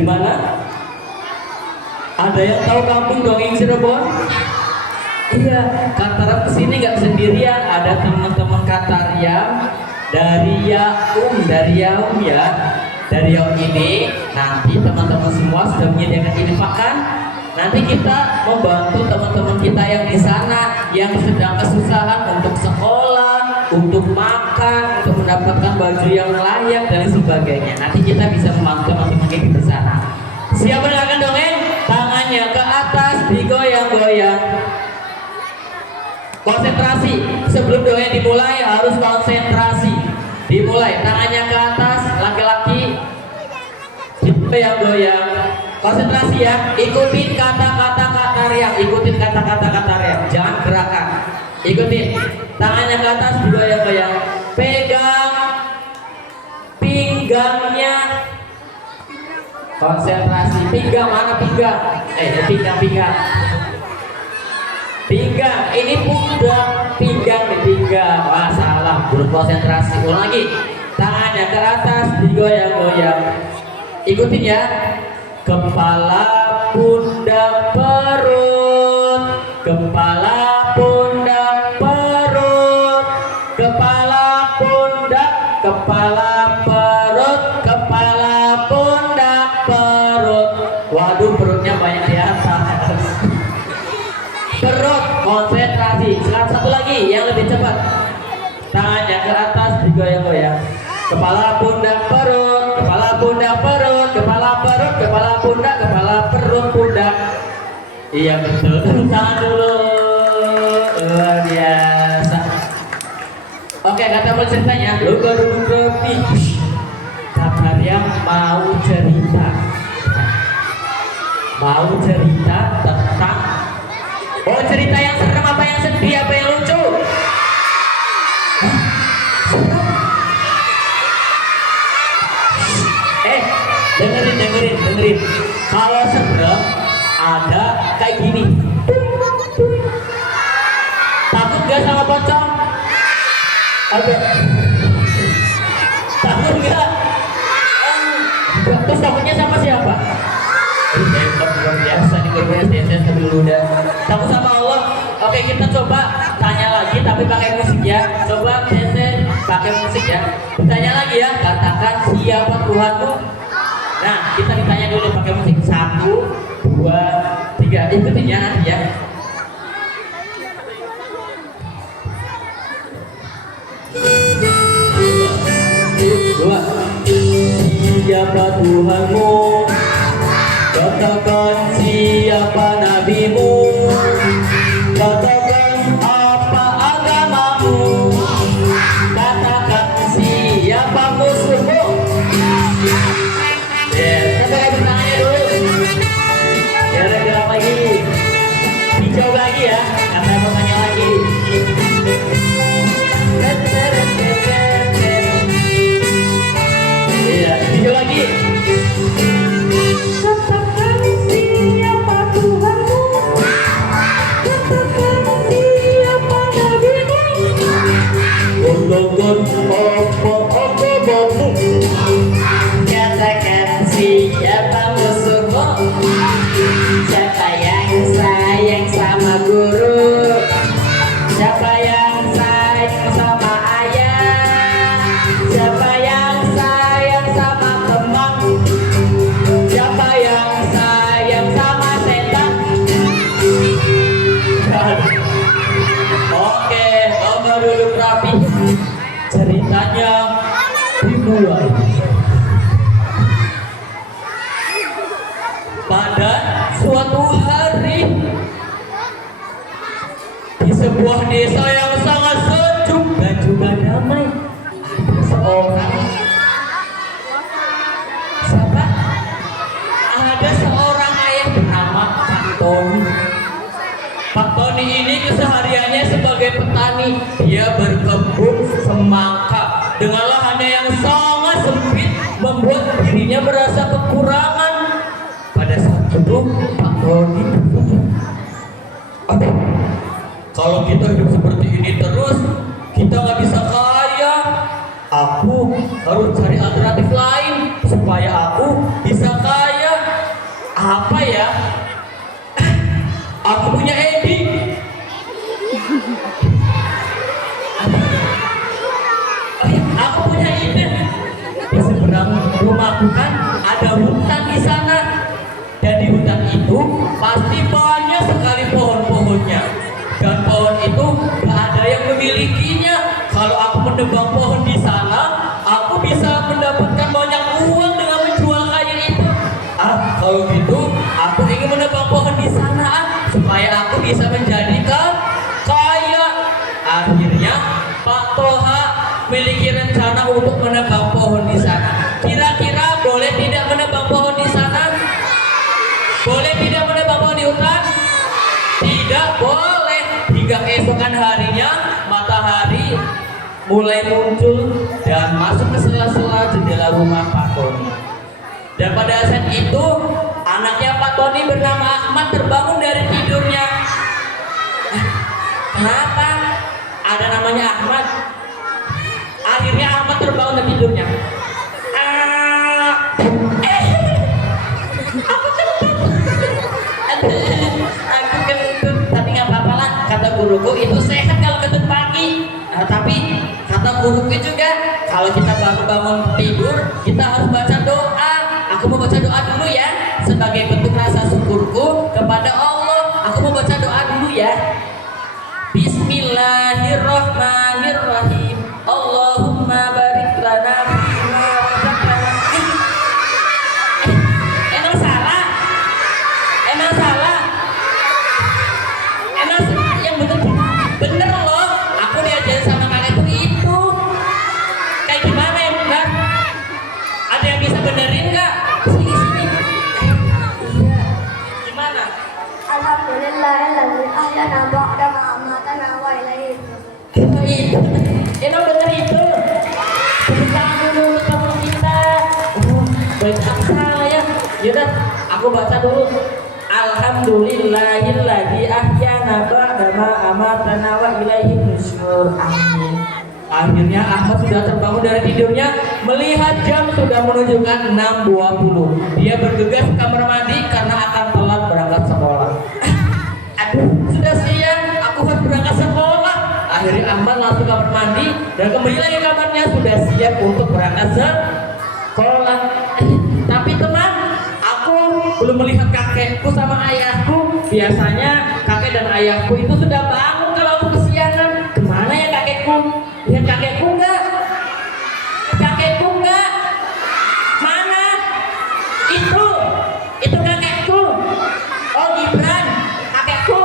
Dari mana? Ada yang tahu kampung dongeng Cirebon? Iya, Kataram kesini nggak sendirian, ada teman-teman Katariam dari Yaum ya. Dari Yaum ini nanti teman-teman semua sudah menyediakan ini makan. Nanti kita membantu teman-teman kita yang di sana yang sedang kesusahan untuk sekolah, untuk makan, untuk mendapatkan baju yang layak dan sebagainya. Nanti kita bisa membantu teman-teman kita di sana. Siap mendengarkan dongeng? Tangannya ke atas, digoyang-goyang. Konsentrasi. Sebelum dongeng dimulai harus konsentrasi. Dimulai, tangannya ke atas, laki-laki, digoyang-goyang. Konsentrasi ya, ikutin kata-kata Katariam, ikutin kata-kata Katariam, jangan gerakan. Ikutin, tangannya ke atas, digoyang-goyang. Pegang pinggangnya. Konsentrasi, pinggang mana pinggang? Pinggang. Pinggang, ini pundak, pinggang di pinggang. Wah salah, belum konsentrasi. Ulang lagi, tangannya ke atas, digoyang-goyang. Ikutin ya. Kepala, pundak, perut. Kepala, pundak, perut. Kepala, pundak, kepala, perut. Kepala, pundak, perut. Waduh, perutnya banyak di atas. Perut, konsentrasi. Sekarang satu lagi yang lebih cepat. Tangannya ke atas, digoyang-goyang. Kepala, pundak, perut. Kepala, pundak, perut. Kepala, perut. Kepala, pundak. Kepala, perut, pundak. Iya betul. Tangan dulu. Luar biasa. Oke, kata ceritanya. Lu duduk lebih. Katariam mau cerita. Mau cerita tentang. Oh, cerita yang serem apa yang sedih apa yang lucu? Dengerin. Kalau serem ada kayak gini. Takut gak sama pocong? Ada. Takut gak? Terus takutnya sama siapa? Luar biasa nih saya dulu udah. Takut sama Allah. Oke, kita coba tanya lagi tapi pakai musik ya. Coba saya pakai musik ya. Tanya lagi ya. Katakan siapa Tuhanmu? Nah, kita ditanya dulu pakai musik. 1, 2, 3. Ikutin ya nanti ya. Dua. Siapa Tuhanmu? Katakan siapa nabimu? Katakan apa agamamu? Katakan siapa musuhmu? Sampai bertanya dulu. Gerak lagi. Dijawab lagi ya. Kata mau tanya lagi. Iya, dijawab lagi. Katakan siapa Tuhanmu? Katakan siapa nabimu? Katakan apa agamamu? Katakan siapa musuhmu? Siapa yang sayang sama guru? Siapa yang sayang sama ayah? Siapa yang sayang sama teman? Siapa yang sayang sama setan? Oke, coba duduk rapi. Ceritanya dimulai. Pada suatu hari di sebuah desa yang sangat sejuk dan juga damai, ada seorang siapa? Ada seorang ayah bernama Pak Tony. Pak Tony ini kesehariannya sebagai petani. Dia berkebun semangka dengan lahannya yang sangat sempit, membuat dirinya merasa kekurangan. Pada saat itu Pak Tony berpikir, aduh, kalau kita hidup seperti ini terus, kita nggak bisa kaya. Aku harus cari alternatif lain supaya aku bisa kaya. Apa ya? Aku punya Edi. Oh iya, aku punya ide. Di seberang rumahku kan ada hutan di sana. Dan di hutan itu pasti banyak sekali pohon-pohonnya. Dan pohon itu gak ada yang memilikinya. Kalau aku menebang pohon di sana, aku bisa mendapatkan banyak uang dengan menjual kayu itu. Kalau gitu, aku ingin menebang pohon di sana supaya aku bisa menjadikan kaya. Akhirnya Pak Toha memiliki rencana untuk menebang pohon di sana. Kira-kira boleh tidak menebang pohon di sana? Boleh tidak menebang pohon di hutan? Tidak boleh. Hingga keesokan harinya matahari mulai muncul dan masuk ke sela-sela jendela rumah Pak Tony. Dan pada saat itu anaknya Pak Tony bernama Ahmad terbangun dari tidurnya. Kenapa ada namanya Ahmad? Akhirnya Ahmad terbangun dari tidurnya. Aku kentut, tapi nggak apa-apa lah. Kata guruku itu sehat kalau kentut pagi. Tapi kata guruku juga kalau kita baru bangun tidur kita harus baca doa. Aku mau baca doa dulu ya sebagai bentuk rasa syukurku kepada Allah. Aku mau baca doa dulu ya. Bismillahirrahmanirrahim. Allahumma barik lana fima razaqtana. Emang salah? Emang salah? Emang yang bener loh. Aku diajarin sama kakekku itu. Kayak gimana ya benar? Ada yang bisa benerin nggak? Sini sini. Iya. Gimana? Alhamdulillahilladzi ahyana ba'da ma amatana wa ilaihi Emang bener itu. Tepuk tangan dulu teman kita. Baik aku salah ya. Yaudah, aku baca dulu. Alhamdulillahilladzi ahyana ba'da ma amatana wa ilaihi nusyur. Amin. Akhirnya Ahmad sudah terbangun dari tidurnya, melihat jam sudah menunjukkan 6.20. Dia bergegas ke kamar mandi karena akan telat berangkat sekolah. Aduh, sudah siang, aku harus berangkat sekolah. Akhirnya Ahmad langsung ke kamar mandi dan kembali lagi ke kamarnya, sudah siap untuk berangkat sekolah. Tapi teman, aku belum melihat kakekku sama ayahku. Biasanya kakek dan ayahku itu sudah bangun kalau aku kesiangan. Kemana ya kakekku? Lihat kakekku enggak? Kakekku enggak? Mana? Itu kakekku. Oh Gibran, kakekku.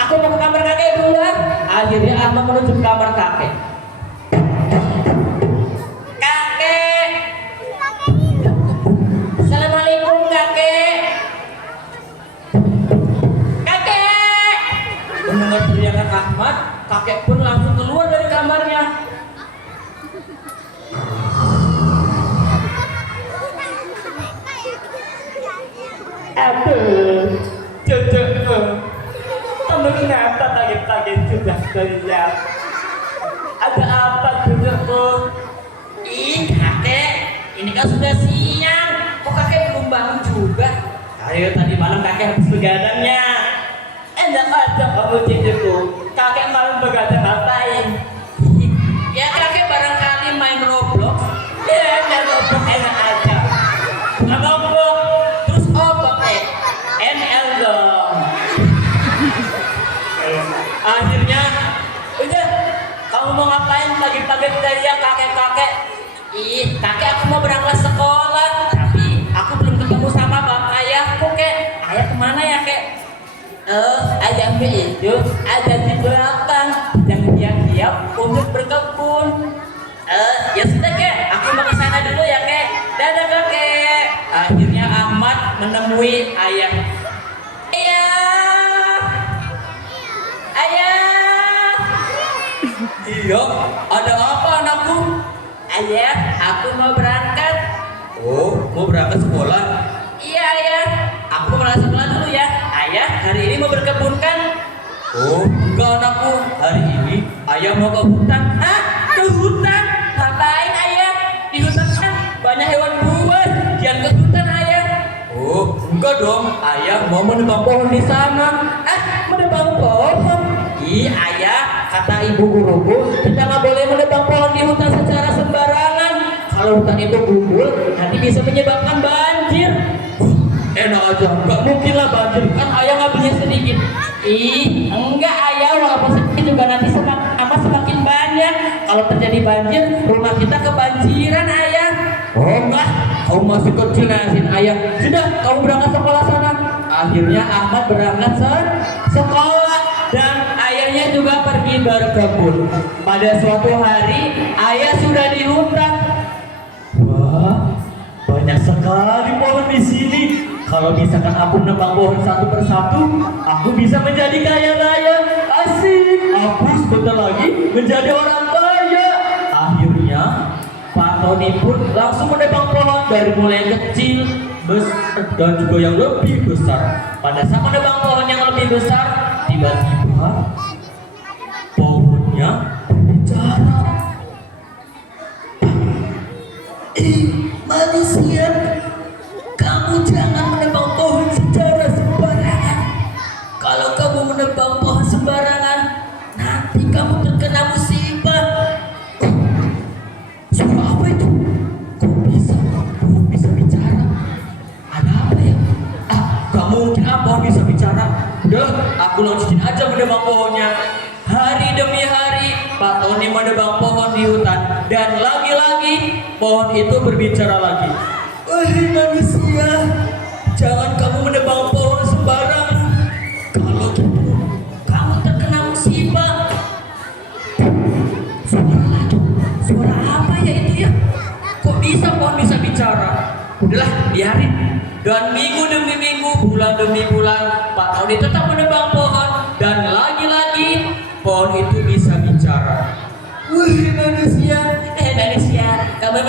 Aku mau ke kamar kakek duluan. Akhirnya Ahmad menuju ke kamar kakek. Kakek. Assalamualaikum kakek. Kakek. Mendengar teriakan Ahmad, kakek pun langsung keluar dari kamarnya. Aduh, cucuku, kamu kenapa pagi-pagi sudah teriak? Ada apa cucuku? Ih kakek, ini kan sudah siang, kok kakek belum bangun juga? Ayo tadi malam kakek habis begadangnya. Enak aja kamu cucuku, kakek malam begadang ngapain? Ya kakek barangkali main Roblox. Ya main Roblox enak aja. Bukan Roblox, terus ML dong. Akhirnya, udah, kamu mau ngapain pagi-pagi teriak kakek-kakek? Ih, kakek aku mau berangkat sekolah, tapi aku belum ketemu sama bapak ayahku kek. Ayah kemana ya kek? Ayahku itu ada di belakang yang siap-siap untuk berkebun. Ya sudah kek, aku mau ke sana dulu ya kek. Dadah kakek. Akhirnya Ahmad menemui ayah. Ayah. Iya, ada apa anakku? Ayah, aku mau berangkat. Oh, mau berangkat sekolah? Iya ayah, aku mau berangkat sekolah dulu ya. Ayah, hari ini mau berkebun kan? Oh, enggak anakku. Hari ini ayah mau ke hutan. Hah? Ke hutan? Ngapain ayah? Di hutan kan banyak hewan buas. Jangan ke hutan ayah. Enggak dong, ayah mau menebang pohon di sana. Menebang pohon? Ih, ayah, kata ibu guruku, kita nggak boleh menebang pohon di hutan secara sembarangan. Kalau hutan itu gundul, nanti bisa menyebabkan banjir. Enak aja, nggak mungkin lah banjir, kan ayah ngambilnya sedikit. Ih, enggak ayah, walaupun sedikit juga nanti semakin banyak. Kalau terjadi banjir, rumah kita kebanjiran ayah. Oh enggak, kamu masih kecil nasin ayah. Sudah, kamu berangkat sekolah sana. Akhirnya Ahmad berangkat sekolah dan ayahnya juga pergi berkebun. Pada suatu hari, ayah sudah di hutan. Wah, banyak sekali pohon di sini. Kalau misalkan aku menebang pohon satu persatu, aku bisa menjadi kaya raya. Asik, aku sebentar lagi menjadi orang kaya. Akhirnya, Pak Tony pun langsung menebang pohon dari mulai yang kecil, besar, dan juga yang lebih besar. Pada saat menebang pohon yang lebih besar, tiba-tiba pohonnya berbicara. Manusia, kamu jangan menebang pohon secara sembarangan. Kalau kamu menebang pohon sembarangan, nanti kamu terkena musibah. Suara apa itu? Kok bisa? Pohon bisa bicara? Ada apa ya? Gak mungkin pohon bisa bicara. Udah, aku lanjutin aja menebang pohonnya. Hari demi hari, Pak Tony menebang pohon di hutan. Dan lagi-lagi, pohon itu berbicara lagi. Wahai manusia, jangan kamu menebang pohon sembarangan. Kalau gitu, kamu terkena musibah. Suara lagi, suara apa ya itu ya? Kok bisa pohon bisa bicara? Udahlah, biarin. Dan minggu demi minggu, bulan demi bulan, Pak Tony tetap menebang pohon. Dan lagi-lagi, pohon itu bisa bicara. Wih manusia, kamu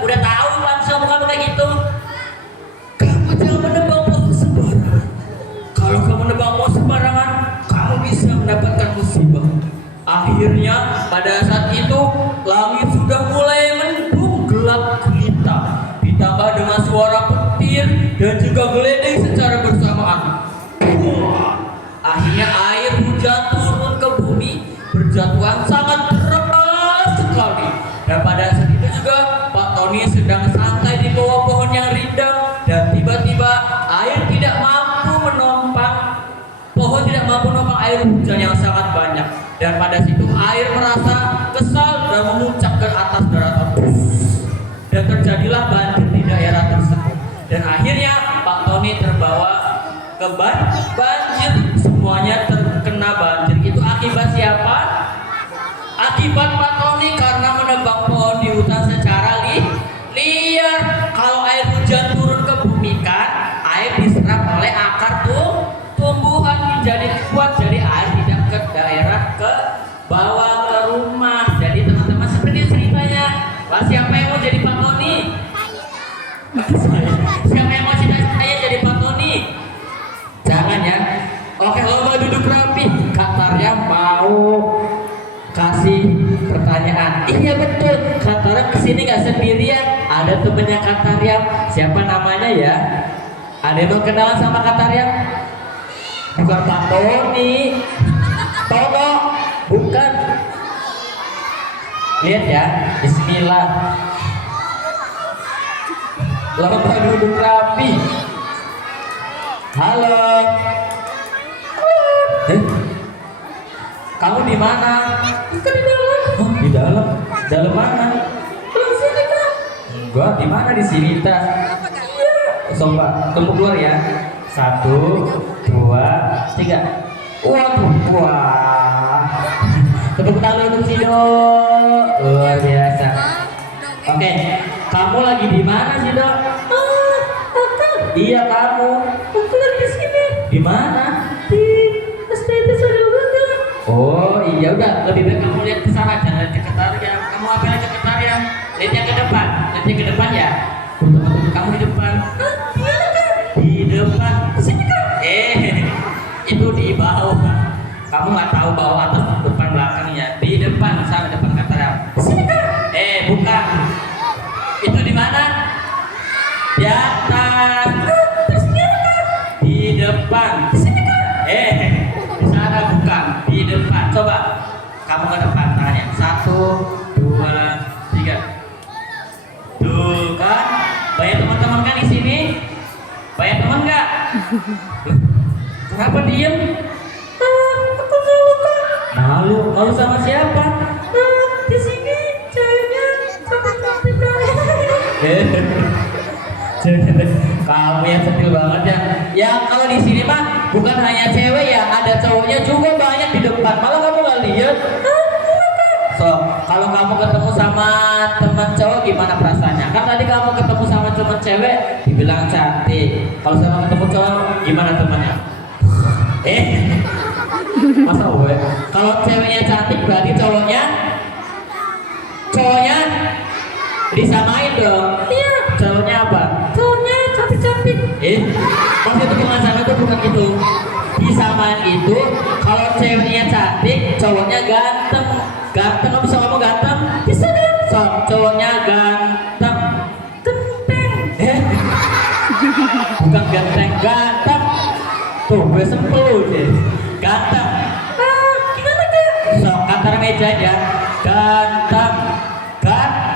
udah tahu langsung kamu kayak gitu. Kamu jangan menebang pohon sembarangan. Kalau kamu menebang pohon sembarangan, kamu bisa mendapatkan musibah. Akhirnya pada saat itu langit sudah mulai mendung gelap gulita, ditambah dengan suara petir dan juga geleding secara bersamaan. Akhirnya air hujan turun ke bumi berjatuhan sangat deras sekali. Dan pada saat itu juga Pak Tony sedang santai di bawah pohon yang rindang dan tiba-tiba air tidak mampu menumpang, pohon tidak mampu menumpang air hujan yang sangat banyak. Dan pada situ air merasa kesal dan memuncak ke atas daratan. Dan terjadilah banjir di daerah tersebut. Dan akhirnya Pak Tony terbawa ke banjir, semuanya terkena banjir. Itu akibat siapa? Akibat Pak Tony karena menebang pohon di hutan secara liar. Kalau air hujan turun ke bumi kan, air diserap oleh akar tumbuhan menjadi kuat, jadi air tidak ke daerah ke bawah ke rumah. Jadi teman-teman seperti ceritanya. Wah, siapa yang mau jadi Pak Tony? Siapa yang mau cita-citanya jadi Pak Tony? Jangan ya. Oke, lomba duduk rapi. Kak Tarya mau kasih pertanyaan. Iya betul, Kak Tarya kesini nggak sendirian. Ada temennya Kak Tarya. Siapa namanya ya? Ada yang mau kenalan sama Kak Tarya? Bukan Pak Tony. Tono, bukan. Lihat ya, Bismillah. Lomba duduk rapi. Halo. Kamu di mana? Kan di dalam. Oh, di dalam. Dalam mana? Dalam sini kan? Enggak, di mana di sini tas? Iya. Coba, tunggu keluar ya. 1, 2, 3. Waduh, wah. Tepuk tangan untuk Sido. Luar biasa. Oke, kamu lagi di mana Sido? Iya kamu. Aku lagi di sini. Di mana? Di STT Sarawaka. Oh iya udah, lebih baik kamu lihat ke sana, jangan lihat ke Tarya. Kamu apa yang ke Tarya? Lihat yang ke depan, lihat yang ke depan ya. Tunggu, kamu di depan. Di depan. Sini kan? Itu di bawah. Kamu nggak tahu bawah atas depan belakangnya. Di depan, sana depan ke Tarya. Sini kan? Bukan. Itu di mana? Di atas. Terusnya. kamu ke depan tanya. 1, 2, 3. Tuh kan, banyak teman-teman kan di sini. Banyak teman nggak? Kenapa diem? Aku malu kan. Malu? Malu sama siapa? Di sini ceweknya cantik-cantik. Kamu yang sedih banget ya. Ya kalau di sini mah bukan hanya cewek ya, ada cowoknya juga banyak di depan. Malah kamu nggak lihat. So, kalau kamu ketemu sama teman cowok gimana perasaannya? Kan tadi kamu ketemu sama teman cewek dibilang cantik. Kalau sama ketemu cowok gimana temannya? Masa gue? Kalau ceweknya cantik berarti cowoknya disamain dong. Iya. Cowoknya apa? Cowoknya cantik-cantik. Maksud itu bukan sama, itu bukan gitu. Disamain itu kalau ceweknya cantik, cowoknya ganteng. Ganteng, kamu bisa ngomong ganteng? Bisa dong. So, cowoknya ganteng. Genteng. Bukan ganteng, ganteng. Tuh, gue sempel deh. Ganteng. Gimana kan? So, antara meja ya. Ganteng. Ganteng.